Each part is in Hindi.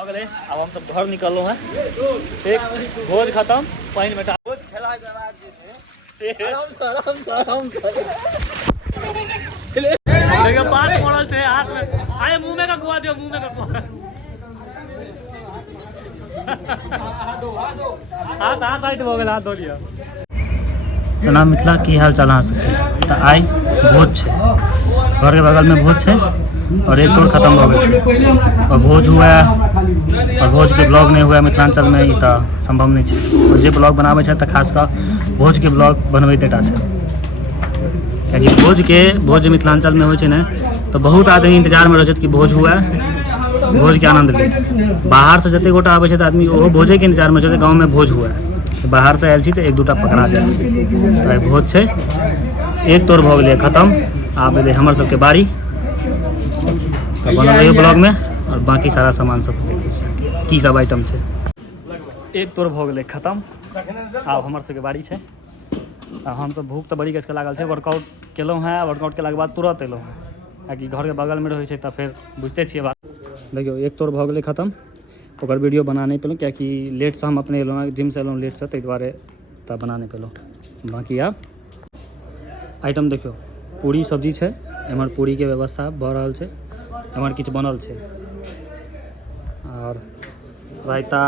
हो गए अब हम सब घर निकलो हैं ठीक भोज खत्म पानी में भोज खेला के बाद जे छे आराम देखो बात पड़ल छे हाथ में आए मुंह में का गुआ दियो मुंह में का गुआ हाथ हाइट हो गेल हाथ धो लिया ना मिथिला की हाल चाल अहाँ सबके तो आई भोज है घर के बगल में भोज है और एक तोड़ खत्म हो गए और भोज हुआ और भोज के ब्लॉग नहीं हुआ मिथिलांचल में ई तो संभव नहीं है और जो ब्लॉग बनावे है तो खासकर भोज के ब्लॉग बनबैते टा है क्योंकि भोज मिथिलांचल में हो तो बहुत आदमी इंतजार में रहे कि भोज हुआ भोज के आनंद ले बाहर से जते गोटा आवे तो आदमी वो भोजे के इंतजार में गाँव में भोज हुआ तो बाहर से आयल तो एक दूटा पकड़ा जाए तो भोज है एक तोड़ भ गए खत्म आब एले हमर सबके बारी तो बनल रही ब्लॉग में और बाकी सारा सामान सब की सब आइटम है एक तोड़ भ गए खत्म आब हमर सबके बारी है हम तो भूख तो बड़ी गैस लागल है वर्कआउट केलहुँ हैं वर्कआउट केलाके बाद तुरंत एलहुँ हैं कियाकि घर के बगल में रहे तो फिर बुझते छे बात देखियो एक तोड़ भ गए खत्म ओकर वीडियो बना नहीं पेलहुँ कियाकि लेट से हम अपने एलहुँ जिम से एलहुँ लेट से ताहि दुआरे तब बना नहीं पेलहुँ बाकी आब आइटम देखियो पूरी सब्जी है एमहर पूरी के व्यवस्था भऽ रहल छै एमहर किछु बनल छै और रायता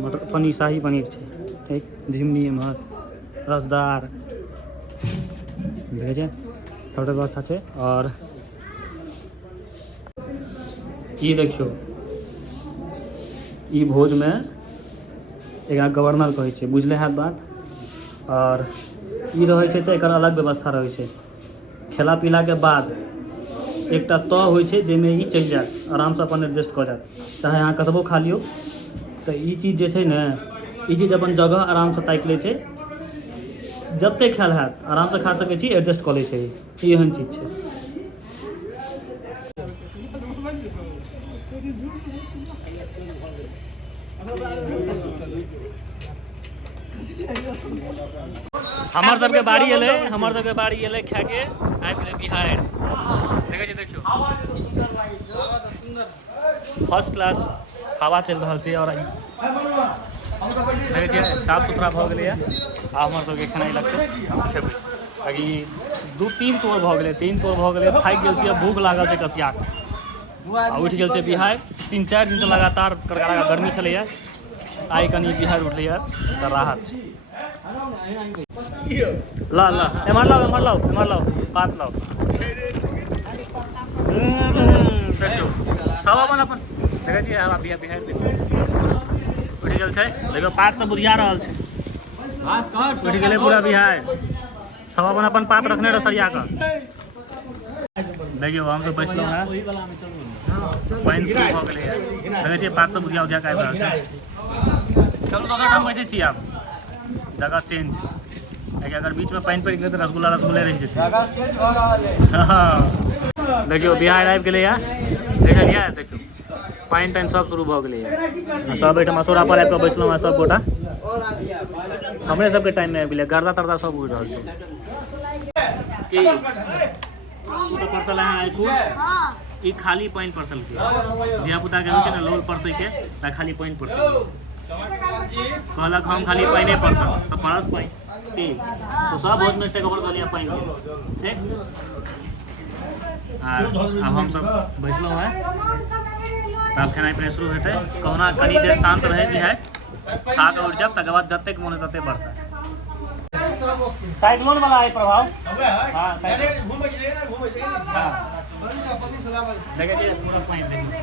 मटर पनीर शाही पनीर छै एक झिमनी एमहर रसदार देखै छै सबटा व्यवस्था छै और ई देखियो ई भोज में एकरा गवर्नर कहै छै बुझले हैत बात और ई रहे छै तो एकर अलग व्यवस्था रहे छै खेला पीला के बाद एकटा तह होइ छै जाहिमे ई चलि जायत आराम से अपन एडजस्ट कऽ जायत चाहे अहाँ कतबो खा लियौ तो ई चीज जे छै ने ई चीज अपन जगह आराम से ताकि लै छै जते खायल हैत आराम से खा सकै छी एडजस्ट कऽ लै छै ई एहन चीज छै हमर सबके बारी एले खाए के आबि गेलै बिहार देखै छी देखियो फर्स्ट क्लास हवा चल रहा है और देखै छियै साफ सुथरा भऽ गेलै आ हमर सबके खेनाइ लगतै खेबै कियाकि 2-3 तोड़ भऽ गेलै 3 तोड़ भऽ गेलै थाकि गेल छी भूख लागल छै कसियाक उठि गेल छै बिहार 3-4 दिन से लगातार करकरा गर्मी छलैया आई कनी बिहार उठलैया तऽ राहत छै ला ला एमहर लाओ बात लाओ देखियो सब अपन देखै छियै हवा बिहार उठि गेल छै देखियो पात सब बुझिया रहल छै उठि गेलै पूरा बिहार सब अपन पात रखने रह सरिया कऽ देखियो हम सब बैसलहुँ हैं पानि शुरू भऽ गेलै देखै छियै पात सब बुझिया के आबि रहल छै चलू दोसर ठाम बैसै छी आब जगह चेंज कियाकि अगर बीच में पानि पड़ि गेलै तऽ रसगुल्ले रहि जेतै देखियो बिहार आबि गेलै देखलियै देखियो पानि तानि सब शुरू भऽ गेलै सब एहिठाम मसोरा पर आबि कऽ बैसलहुँ हैं सब गोटा हमरे सबके टाइम में आबि गेलै गर्दा तरदा सब उड़ि रहल छै की परसल है ई खाली पानि परसल के धिया पुता के होइ छै ने लोल परसै के तऽ खाली पानि परसल कहलक हम खाली पानि परसल तऽ परस पानि ठीक तो सब भोज में टेक ओवर कर लिया पानि ठीक अब हम सब बैसलहुँ हैं तब खेनाइ पिनाइ शुरू हेतै कहुना कनी देर शांत रहे भी है खा के उठ जाब तकर बाद जतेक मोन तते बरसा साइक्लोन वाला है प्रभाव हां देखे जी पूरा पानी देखिए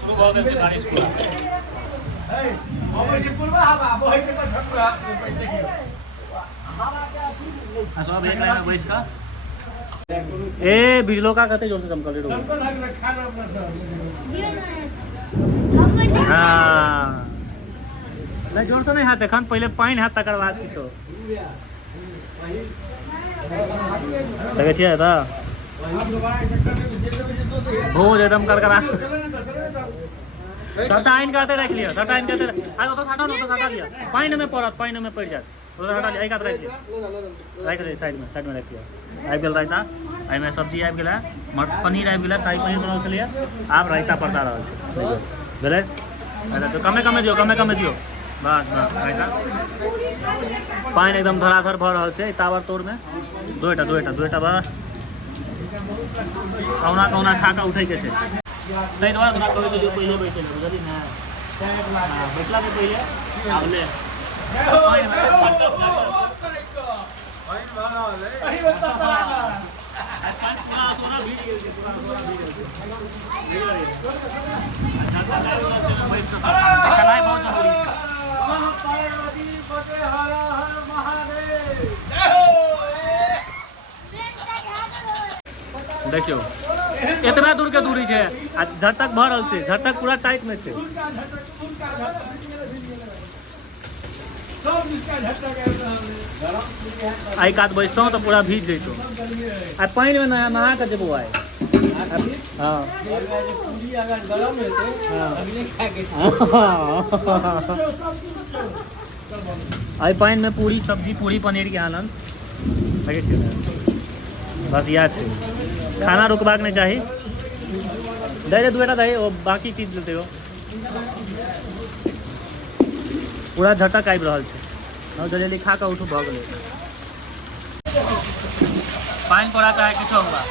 शुरू हो गेल छै बारिश पूरा सब एक लाइन में बैस का ए बिजलो का कते जोर से चमकल रे हां नहीं जोर से नहीं हाथ एखन पहले पानी हाथ तकर बाद किछो देखे छियै तऽ भोज एकदम करकरा सबटा आइन के रख लियो सबटा आइन के आ ओतो साटा न ओतो साटा लियो पानी में पड़त पानी में पड़ जात ओतो साटा लियो एक हाथ रख लियो रख दे साइड में रख लियो आबि गेल रायता एहिमे सब्जी आबि गेलै, पनीर आबि गेलै, शाही पनीर बनल छलैए, आब रायता परसा रहल छै। भेलै तो कमे कमे दियौ, कमे कमे दियौ, बस बस रायता। पानि एकदम धराधर भऽ रहल छै तावर तोड़मे, दूटा बस कहुना कहुना खा कऽ उठैके छै। ताहि दुआरे तोरा कहै छलियौ पहिले बैठे लए, बुझलिही ने? बैठला से पहिले आब ले देखियो इतना दूर के दूरी है, झटक भर रहल छै, झटक पूरा टाइट में छै। आई कात बैठतौ तो पूरा भीज जैतौ, आ पानि में नहा के जेबो आइ। हाँ आई पानि में पूरी सब्जी, पूरी पनीर के आनंद देखै छियै। बस इएह छै, खाना रुकबाक नहीं चाही। दे दे दूटा दही, बाकी चीज देते हो। पूरा झटक आबि रहल छै, जल्दी खा कऽ उठू, भऽ गेलै। पानि पड़ा चाहे किछो हुआ,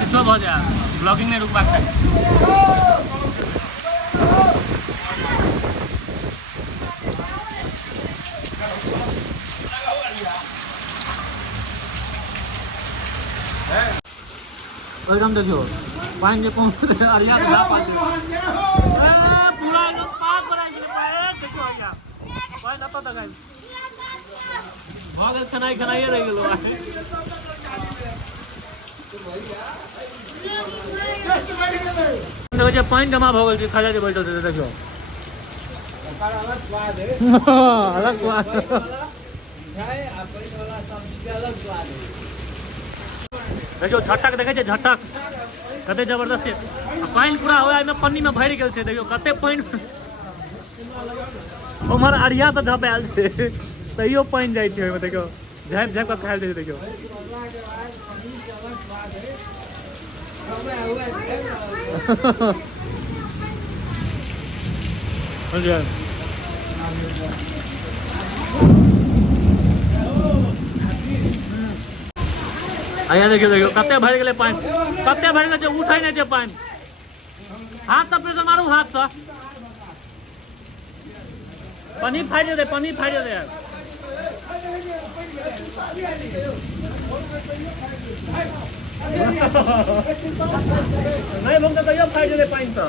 किछो भऽ जाए, ब्लॉगिंग नहीं रुकबाक चाही। एकदम देखियो पानी जे पहुँच अरिया पूरा एकदम पाक बना देखियो अरिया भाई लता तक भऽ गेल, खेनाइए रहि गेलो। देखियो पानि जमा भऽ गेल छै, खाजा जे बैठल छै देखियो, अलग स्वाद देखियो। झटक देखे छै, झटक कते जबरदस्त छै। पानि पूरा हो पन्नी में भरि गेल छै, देखियो कते पानि। उमहर अरिया तऽ झपायल छै, तैयो पानि जाइ छै ओहिमे, देखियो झाँपि झाँपि कऽ खायल छै। देखियो अहिया देखियो, देखियो कते भरि गेलै पानि, कते भरि गेल छै, उठै नहि छै पानि। हाथ सब पे से मारू, हाथ से पनीर फाड़ि दे, पनीर फाड़ि दे। नहीं भूख तो फाड़ि दे पानि से।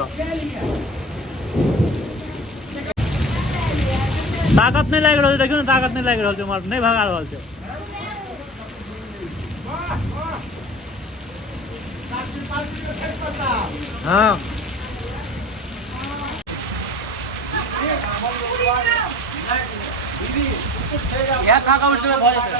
ताकत नहीं लागि रहल छै, देखियो ने ताकत नहीं लागि रहल छै, उमहर नहीं भगा रहल छै। हाँ क्या खा का उठे भऽ जेतै।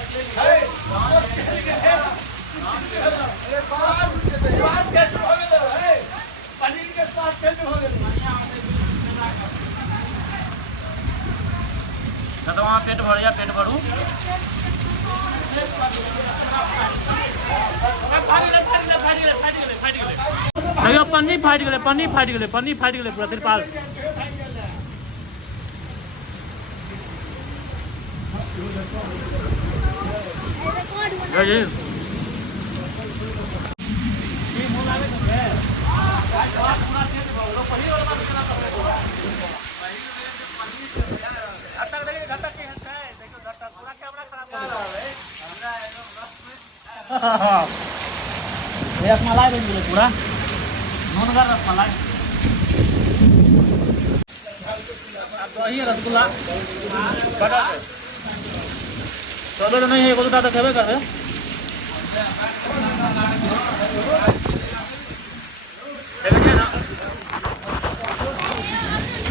पेट भरिया, पेट भरू। देखियो पन्नी फाटि गेलै, पन्नी फाटि गेलै, पन्नी फाटि गेलै पूरा तिरपाल। रसमलाई बन गेलै पूरा, नूनगर रसमलाई। दही रसगुल्ला चलो तो नहीं है, एक तो खेबे कर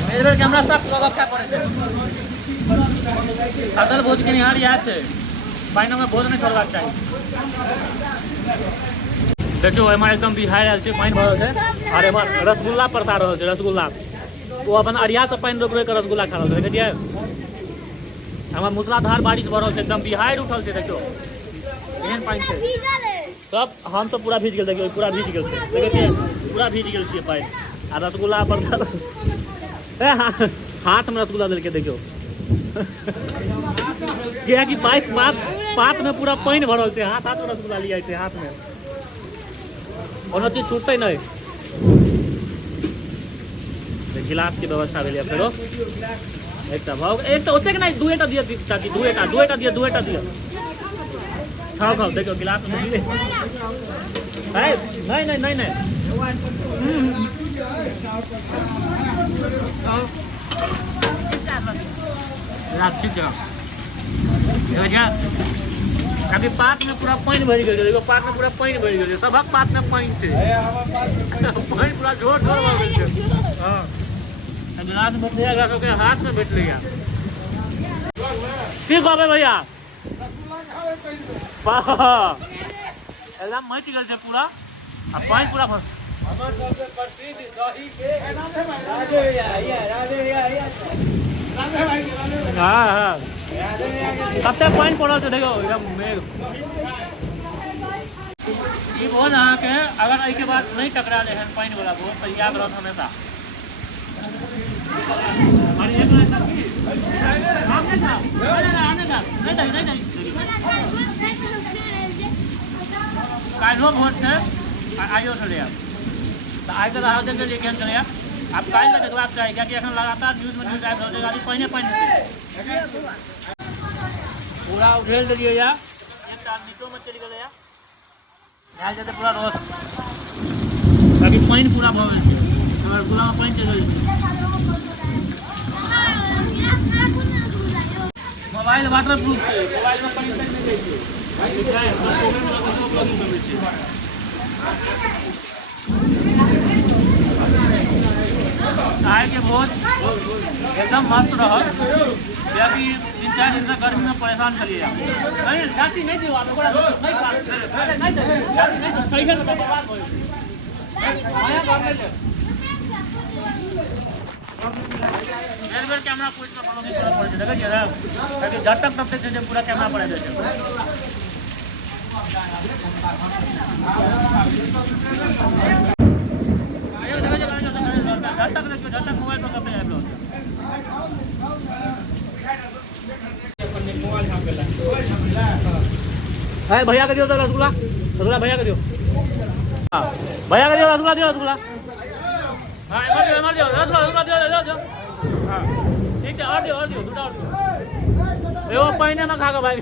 मेरे कैमरा सब लगा क्या पड़े थे। अदल भोज के निहार याद है। पानी में भोज नहीं छोड़बाक चाहिए। देखियो एम्हर एकदम बिहार आयल छै, पानी भरल छै और एम्हर रसगुल्ला परसा रहल छै, रसगुल्ला वो अपन अरिया से पानी रोक के रसगुल्ला खा रहल छै। देखिए हमार मूसलाधार बारिश भऽ रहल छै, एकदम बिहार उठल छै। देखियो एहन पानी छै सब, हम तो पूरा भीज गेल, देखियो पूरा भीज गेल छै, देखिए पूरा भीज गेल छियै पानी। आ रसगुल्ला पर हाथ में रसगुल्ला देलकै, देखियो कि पात में पूरा पानी भरल छै, हाथ में रसगुल्ला लिया छै, हाथ में कोनो चीज छूटते नहीं। गिलास की व्यवस्था भेल फेरो एकटा भाव, एक तो ओतेक नहीं, दुएटा दिया चाची, दुएटा दिया खाओ खाओ। देखो गिलास में नहीं ठीक है। अभी पात में पूरा पानी भर गए, देखो पात में पूरा पानी भर गए, सबक पात में पानी से पानी पूरा जोर जोर भर गए। हाँ गिलास में भैया सबके हाथ में बैठ लिया। ठीक हो भैया एकदम मच गल पूरा, अब पानी पूरा भर। हाँ हाँ कब तक पानी पड़ल छै, देखो एकदम मेघ ई भोज अहाँके अगर एहि के बाद नहीं टकराल एहन पानी वाला भोज तो याद रहत हमेशा। काल्हो भोज छै आइयो छलै, तो आइ तऽ रहल देखिए केहन छलै। आप काल्हि तक देखबाक चाही, कियाकि एखन लगातार न्यूज में न्यूज आबि रहल छै, गाड़ी पानी पूरा उझेल दिलियै या एकटा नीचो में चलि गेलै, भए जेतै पूरा रोड, ताकि पानी पूरा भऽ गेल छै, अगर पूरा में पानी चलि गेल। मोबाइल वाटर प्रूफ छै, मोबाइल में पानी नहीं दै छै, आए के भोज एकदम मस्त रहल, क्योंकि 3-4 दिन से गर्मी में परेशान करिए। नहीं चाची नहीं दियो, नहीं बेर कैमरा पोस्ट में फॉलो करना पड़े, देखिए ना ताकि जब तक तब तक पूरा कैमरा पड़े देते। जब तक मोबाइल पर करते हैं लोग भैया का दियो तो रसगुल्ला, रसगुल्ला भैया का दियो, हाँ भैया का दियो रसगुल्ला, दियो रसगुल्ला, हाँ एमर दियो रसगुल्ला दियो, हाँ ठीक है और दियो दूटा और दियो, वो पहने में खा के भाई।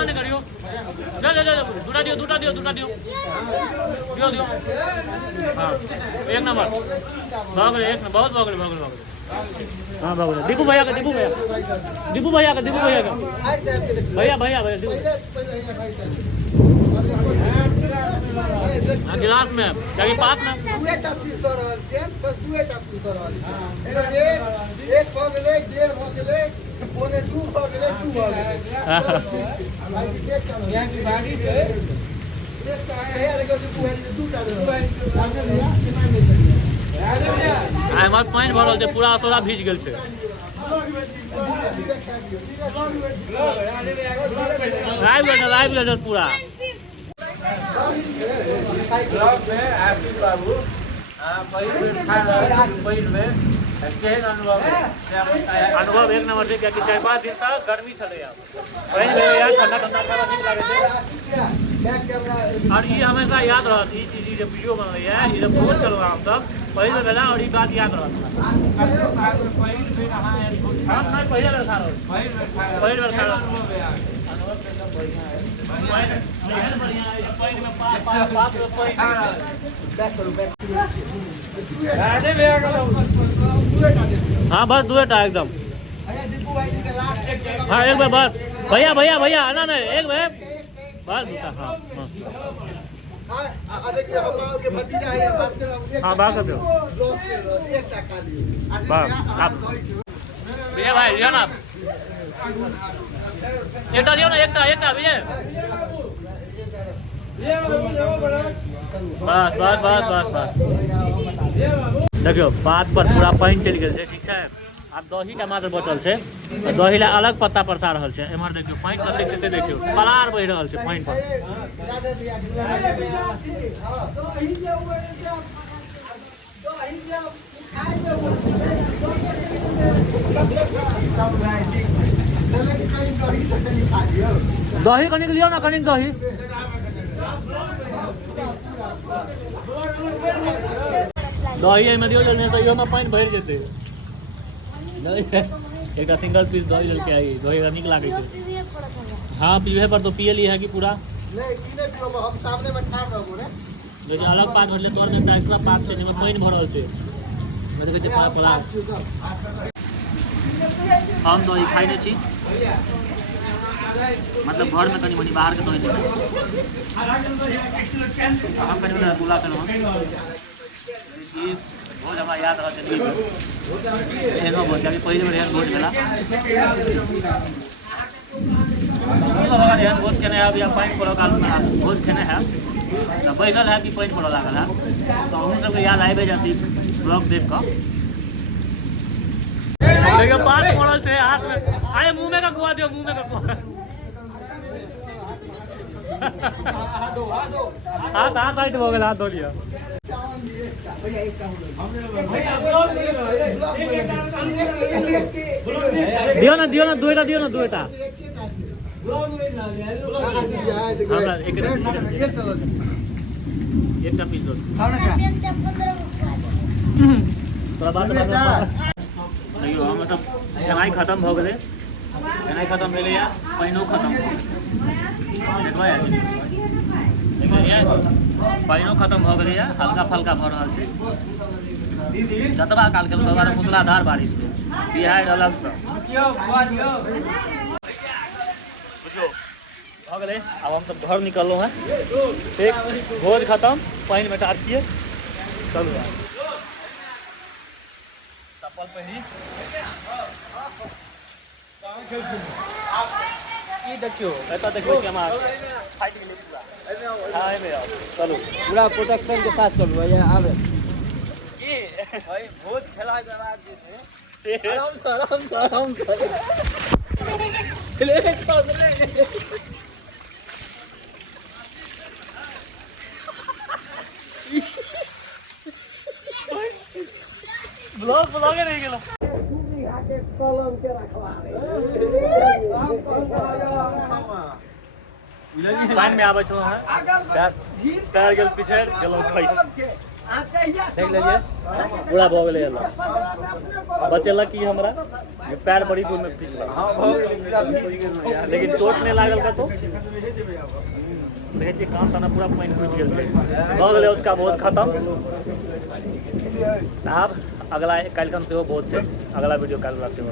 नहीं करियो दूटा दियो हाँ एक नंबर भागले, एक नंबर बहुत भागले। हाँ भागले दीपू भैया का भैया गिलास में क्या पास में हमार पानी भरल छै, पूरा तोरा भीज गेल छै। आबि गेल पूरा अनुभव एक नंबर से, क्या 4-5 दिन से गर्मी चले ठंडा खाना नीक लगे। और ये हमेशा याद रहत, ई चीज जब वीडियो बन रही है, ये जब भोज करवा हम सब पहले बेला, और ये बात याद रहत। हम नहीं पहले बेर खा रहे, हाँ बस दुएटा एकदम, हाँ एक बार बस भैया ना नहीं एक बार बस हाँ हाँ बात कर दो विजय भाई लियो ना एक लियो ना एक विजय बस बस बस बस बस देखियो बात पर पूरा पानी चल गए ठीक है अब दही का मात्र बचल है दही ला अलग पत्ता परसा रहल है एमहर देखियो पानी कते कते देखियो पलार बह रहल है पानी पर दही कनिक लियो ना कनिक दही दही एहिमे दियो जल्दी तो यो में पानी भर जेते एक सिंगल पीस दही लेके आई दही नीक लागे छै हाँ पीवे पर तो पिए ली है कि पूरा नहीं ई नहीं पियो हम सामने में ठाड़ रहबो रे जो अलग पात भरले तोर में एक्स्ट्रा पात छै जेमे पानी भरल छै मेरे के पात पला हम दही खाइ नै छी मतलब घर में कनी मनी बाहर के दही नहीं हम कनी मनी गुला केलहुँ भोज हमरा याद रहल छै एहनो भोज अभी पहले बेर एहन भोज भेला एहन भोज केने है अभी पानि पड़ल काल भोज खेने है तो बैसल है कि पानि पड़ऽ लागल है तो हम सबके याद आबे जाती ब्लॉग देख कऽ देखियो पानी पड़ल छै हाथ में अरे मुंह में का कुआ दियो मुंह में का कुआ हाथ साइड हो गेल हाथ धो लिया दियो ना दुएटा हमरा एकटा पीस दो थोड़ा बात देखियो हम सब खेनाइ खत्म भ गेलै खेनाइ खत्म भेलै या पानिओ खत्म देखबै पानिओ खत्म भ गेलै या हल्का फल्का भ रहल छै जतबा काल के दोबारा मूसलाधार बारिश भेल बिहार अलग से बुझो भ गेलै अब हम सब घर निकललहुँ हैं ठीक भोज खत्म पानि में ठाढ़ छियै चलू चप्पल पहिनी ई देखियो एतऽ देखियो कि हमरा फाइट गेलै पूरा हाँ एमे आओ चलू पूरा प्रोटेक्शन के साथ चलू भैया आबे की भाई भोज खेला के बाद जे छै आराम से ब्लॉगे रह गेलो कलम के रखवा पानि में आबै छलहुँ हैं पैर गेल पिछड़ गेलहुँ खैस देख लेलिए पूरा भऽ गेलै एला बचेलक कि हमरा पैर बड़ी दूर में पिछड़ लेकिन चोट नहीं लागल कतौ देखै छियै कान ताना पूरा पानि घुसि गेल छै भऽ गेलै उसका भोज खत्म आब अगला काल्हि खन सेहो भोज छै अगला वीडियो काल्हि सेहो